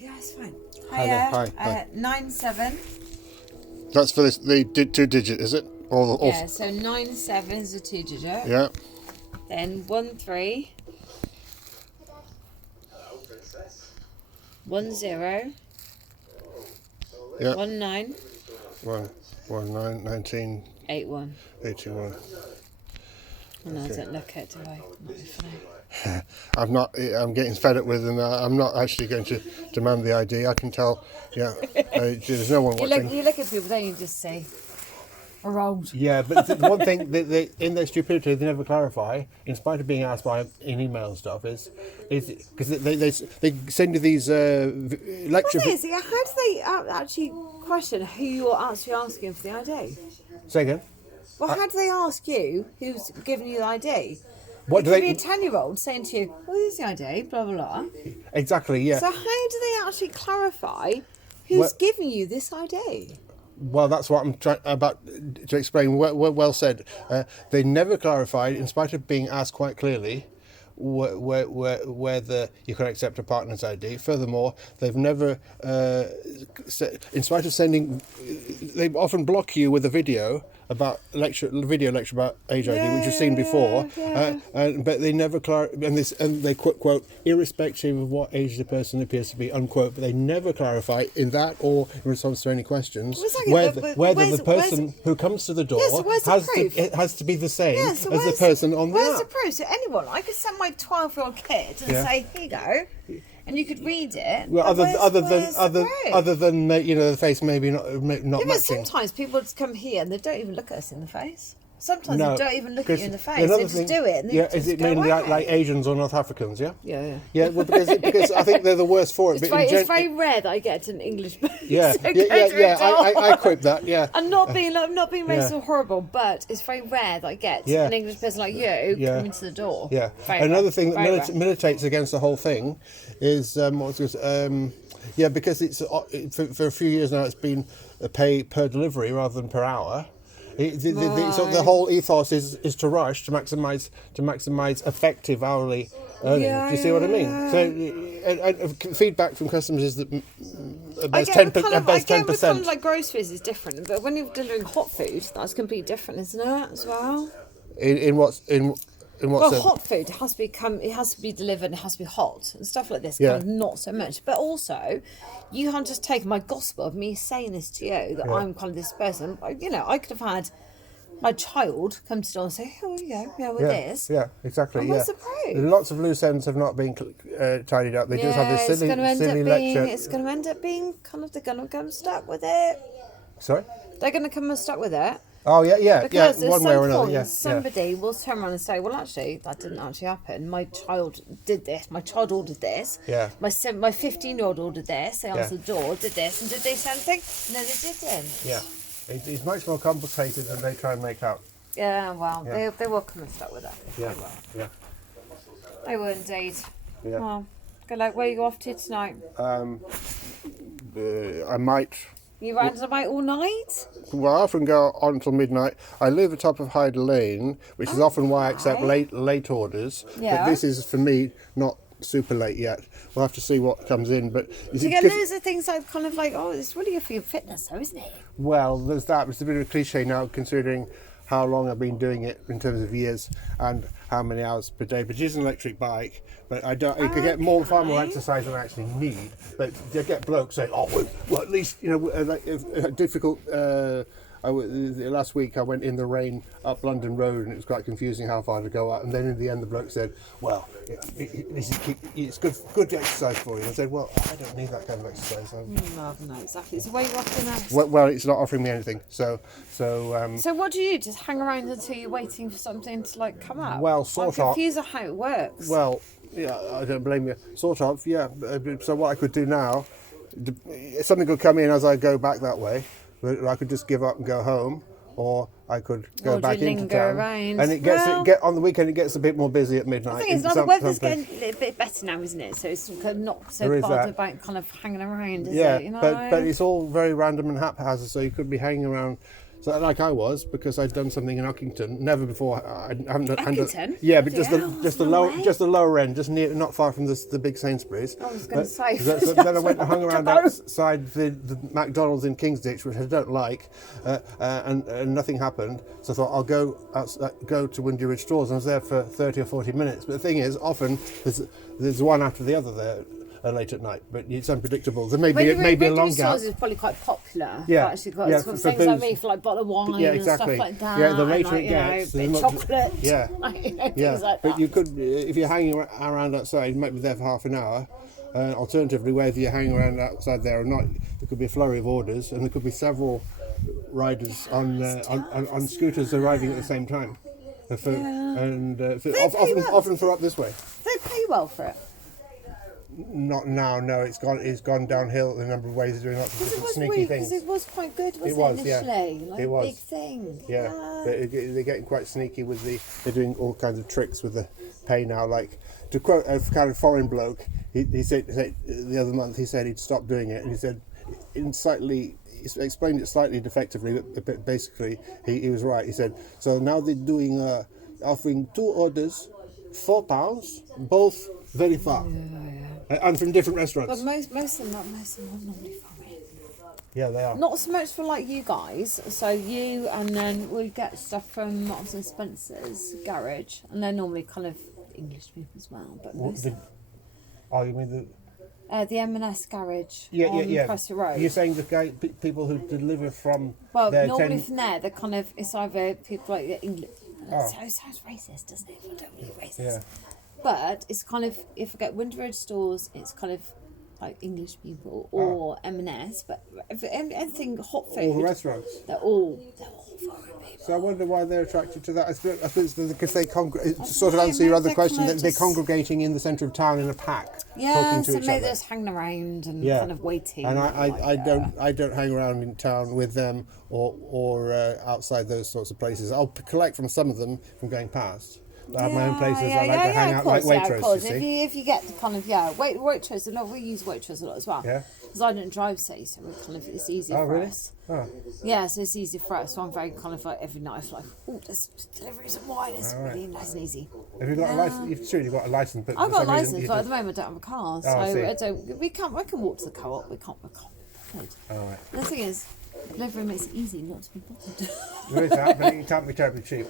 Yeah, it's fine. Hi there. Hi. 97. That's for the 2-digit, is it? Yeah, so 97 is a 2-digit. Yeah. Then 13. 10. Yeah. 19. 19. 81. 81. Oh, no, I don't look at it, do I? Not funny. I'm getting fed up with them. I'm not actually going to demand the ID. I can tell. Yeah. There's no one watching. You look at people, don't you just say, "We're old." Yeah, but the one thing they in their stupidity they never clarify, in spite of being asked in email and stuff, is because they send you these lecture. The thing is, how do they actually question who you're actually asking for the ID? Say again. Well, how do they ask you who's giving you the ID? What it do could they? Be a 10-year-old saying to you, "Well, here's the ID," blah blah blah. Exactly. Yeah. So how do they actually clarify who's giving you this ID? Well, that's what I'm trying about to explain. Well said. They never clarified, in spite of being asked quite clearly, whether you can accept a partner's ID. Furthermore, they've never, in spite of sending, they often block you with a video lecture about age ID, which you've seen before. Yeah. But they never and they quote irrespective of what age the person appears to be, unquote. But they never clarify in that or in response to any questions whether the person who comes to the door has to be the same as the person on the Where's app. the proof? So anyone, I could send my 12-year-old kid and say, "Here you go," and you could read it. Well, other than the face maybe not But matching. sometimes people just come here and they don't even look at us in the face. Sometimes No, they don't even look at you in the face. They just do it. And they just is it go mainly away. like Asians or North Africans? Yeah. Yeah. Yeah, well, because I think they're the worst for it. It's very rare that I get an English person. Yeah. I quit that. Yeah. I'm not being racist or horrible, but it's very rare that I get an English person like you coming to the door. Yeah. Very Another rare. thing that militates against the whole thing is because it's for a few years now it's been a pay per delivery rather than per hour. So the whole ethos is to rush to maximise effective hourly earning. Do you see what I mean? So and feedback from customers is that about 10%. Kind of like groceries is different, but when you're delivering hot food, that's completely different, isn't it? As well. In what sense? Hot food has to be delivered, it has to be hot and stuff like this. Kind of not so much, but also, you can't just take my gospel of me saying this to you that I'm kind of this person. You know, I could have had my child come to the door and say, "Here we go, with this." Yeah, exactly. And what's the proof? Lots of loose ends have not been tidied up. They just have this silly lecture. It's going to end up being they're going to come stuck with it. Sorry? They're going to come stuck with it. Oh yeah. Because One way or another. Somebody will turn around and say, "Well, actually, that didn't actually happen. My child did this. My child ordered this. Yeah. My 15-year-old ordered this. They answered the door, did this, and did they say anything? No, they didn't." Yeah. It's much more complicated than they try and make out. Yeah. Well, they will come and stuck with it. Yeah. Yeah. They will indeed. Yeah. Well, good luck. Where are you off to tonight? I might. You round about all night? Well, I often go on until midnight. I live atop of Hyde Lane, which is often why I accept late orders. Yeah. But this is, for me, not super late yet. We'll have to see what comes in. But You get loads of things like it's really good for your fitness, though, isn't it? Well, there's that. It's a bit of a cliche now, considering how long I've been doing it in terms of years and how many hours per day. But it is an electric bike. But I could get far more exercise than I actually need. But you get blokes saying, "Oh, well, at least difficult." Last week I went in the rain up London Road and it was quite confusing how far to go out. And then in the end the bloke said, "Well, it's good exercise for you." And I said, "Well, I don't need that kind of exercise." No, exactly. So where are you off to next? Well, it's not offering me anything. So what do you do? Just hang around until you're waiting for something to come up? Well, sort of. I'm confused on how it works. Well, yeah, I don't blame you. Sort of, yeah. So what I could do now, something could come in as I go back that way. I could just give up and go home, or I could go back into town. Around. And on the weekend it gets a bit more busy at midnight. I think the weather's getting a little bit better now, isn't it? So it's not so bad about kind of hanging around, is it? You know? But it's all very random and haphazard. So you could be hanging around So like I was, because I'd done something in Ockington, never before. I haven't. Ockington? Yeah, but Bloody just hell, the no lower way. just the lower end, just near, not far from the big Sainsbury's. I was going to say. So then I went and hung around outside the McDonald's in Kingsditch, which I don't like, and nothing happened. So I thought I'll go to Windy Ridge Stores. I was there for 30 or 40 minutes. But the thing is, often there's one after the other there. Late at night, but it's unpredictable. There may be a long gap. Stores is probably quite popular. Yeah, Actually, got yeah, things for like me for like bottle of wine yeah, exactly. and stuff like that. Yeah, the later and, it gets, bit the of chocolate. Yeah, things yeah. like But that. you could, if you're hanging around outside, you might be there for half an hour. Alternatively, whether you're hanging around outside there or not, there could be a flurry of orders, and there could be several riders on scooters arriving at the same time. Often for up this way. They pay well for it. Not now, no. It's gone downhill in a number of ways. They're doing lots of different sneaky things. Because it was quite good, wasn't it? Was, initially? yeah. Like It was. a big thing. Yeah, they're getting quite sneaky with they're doing all kinds of tricks with the pay now. Like, to quote a kind of foreign bloke, he said the other month, he said he'd stopped doing it, and he said he explained it slightly defectively, but basically he was right. He said, so now they're doing offering 2 orders, £4, both very far. And from different restaurants. But most of them are normally for me. Yeah, they are. Not so much for like you guys. So you and then we get stuff from Marks and Spencer's garage, and they're normally kind of English people as well. But most You mean the M&S garage yeah, on yeah. Preston Road. You're saying the people who deliver from Well, their normally from there, they're kind of, it's either people like the English. Oh. So it sounds racist, doesn't it? I don't really racist. Yeah. But it's kind of, if I get Windy Ridge Stores, it's kind of like English people or M&S. But if anything hot food, all the restaurants. they're all foreign people. So I wonder why they're attracted to that. I suppose it's because they to sort of know, answer your maybe other they're question. kind of They're just- congregating in the centre of town in a pack, Yeah, talking to so each maybe other. they're just hanging around and Yeah. kind of waiting. And like, I don't hang around in town with them or outside those sorts of places. I'll collect from some of them from going past. I have my own places. I like to hang out like Waitrose, you see. If you get the kind of Waitrose a lot, we use Waitrose a lot as well. Yeah. Because I don't drive, so we're kind of it's easy for really? us. Oh. Yeah, so it's easy for us. So I'm very kind of like every night, I'm like, oh, there's deliveries and wine. It's really nice and easy. Have you got a license? You've got a license, but I've for got a some reason license, you but at just- the moment I don't have a car, so I see. I don't. We can walk to the co-op. We can't. All right. The thing is, delivery makes it easy not to be bothered. There is that, but it can't be terribly cheap.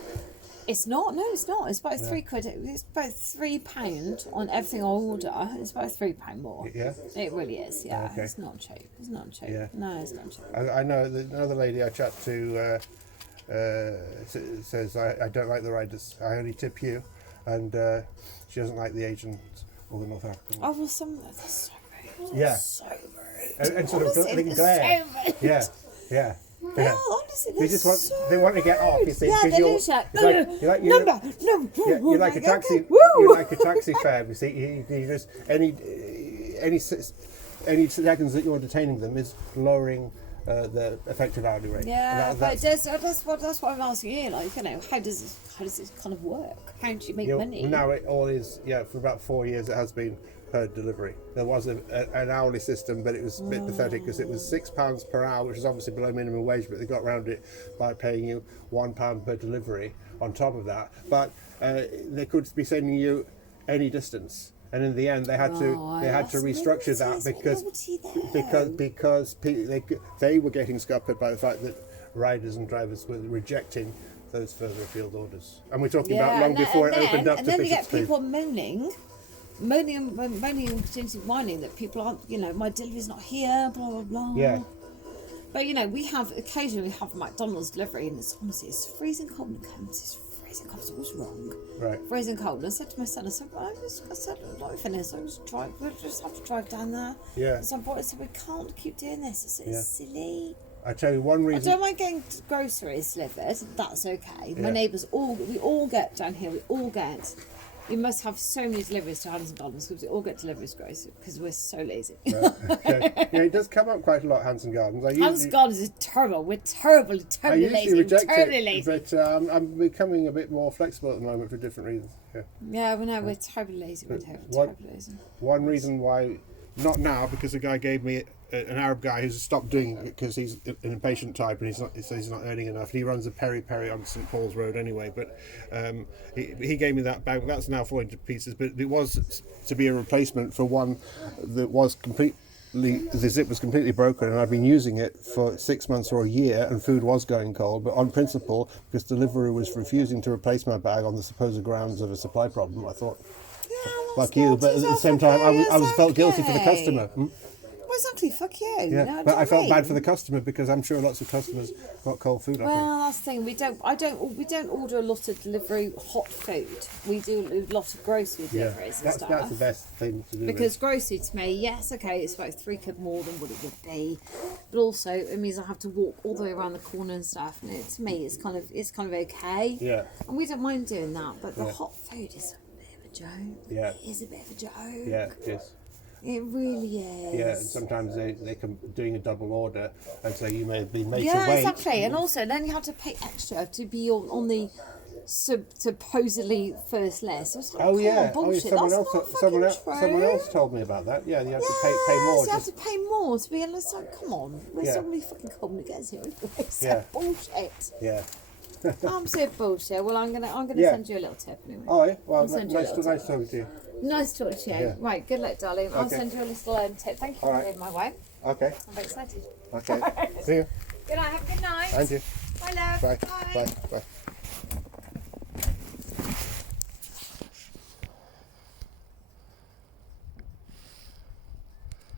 It's not. No, it's not. It's about £3. It's about £3 on everything I order. It's about £3 more. Yeah. It really is. Yeah. Okay. It's not cheap. It's not cheap. Yeah. No, it's not cheap. I know that another lady I chat to says I don't like the riders. I only tip you, and she doesn't like the Asians or the North African. Oh well, that's so rude. Yeah. So rude. And sort of Honestly, blinking it's glare. so rude. Yeah, yeah. Yeah, honestly, They just want they want to get off. You see, Yeah, 'cause they you're do that. you're Number. like a taxi. Woo! You're like a taxi fare. You see, you just any seconds that you're detaining them is lowering the effective hourly rate. Yeah, And but that's what I'm asking you. Like, you know, how does this kind of work? How do you make money? Now it all is, for about 4 years it has been per delivery. There was an hourly system, but it was a bit pathetic because it was £6 per hour, which is obviously below minimum wage, but they got around it by paying you £1 per delivery on top of that. But they could be sending you any distance. And in the end, they had to restructure that because they were getting scuppered by the fact that riders and drivers were rejecting those further afield orders. And we're talking about long before it opened up to and then we get Bishop's people moaning and continuously whining that people aren't, my delivery's not here, blah blah blah. Yeah. But occasionally we have McDonald's delivery, and it's freezing cold and it comes. It's freezing cold. So what's wrong? Right. Freezing cold. And I said to my son, I said, not finished. We'll just have to drive down there. Yeah. At some point, I said, we can't keep doing this. It's silly. I tell you one I reason. don't mind getting groceries delivered. That's okay. My neighbours we all get down here. We must have so many deliveries to Hans and Gardens because we all get deliveries groceries because we're so lazy. Right, okay. Yeah, it does come up quite a lot, Hans and Gardens. Hans and Gardens is terrible. We're terribly I lazy. usually reject Terribly it, lazy. but I'm becoming a bit more flexible at the moment for different reasons. Yeah. Yeah, we're terribly lazy. We're terribly lazy. One reason why, not now, because the guy gave me an Arab guy who's stopped doing it because he's an impatient type and he's not earning enough. And he runs a peri on St Paul's Road anyway. But he gave me that bag. That's now falling to pieces. But it was to be a replacement for one that was the zip was completely broken, and I'd been using it for 6 months or a year, and food was going cold. But on principle, because Deliveroo was refusing to replace my bag on the supposed grounds of a supply problem, I thought, fuck you. But at the same time, I was felt guilty for the customer. Well, exactly, fuck you. Yeah, No, but I felt bad for the customer because I'm sure lots of customers got cold food. Well, that's the thing. We don't order a lot of delivery hot food. We do a lot of grocery deliveries and stuff. That's the best thing to do. Because grocery to me, yes, okay, it's about £3 more than what it would be, but also it means I have to walk all the way around the corner and stuff. And to me, it's kind of okay. Yeah. And we don't mind doing that, but the hot food is a bit of a joke. Yeah. It is a bit of a joke. Yeah, it is. It really is. Yeah, and sometimes they come doing a double order, and so you may be made to Yeah, wait. exactly. And also, then you have to pay extra to be on the supposedly first list. It's like, bullshit. Someone else told me about that. Yeah, you have to pay more. You have to pay more to be in. It's like, come on, there's so many fucking complications here. It's bullshit. Yeah. Absolute bullshit. Well, I'm gonna send you a little tip anyway. Oh, yeah? Well, nice talking to you. Nice talking to you. Yeah. Right, good luck, darling. I'll send you a little tip. Thank you for being my wife. Okay. I'm very excited. Okay. See you. Good night. Have a good night. And you. Bye, love. Bye. Bye. Bye. Bye.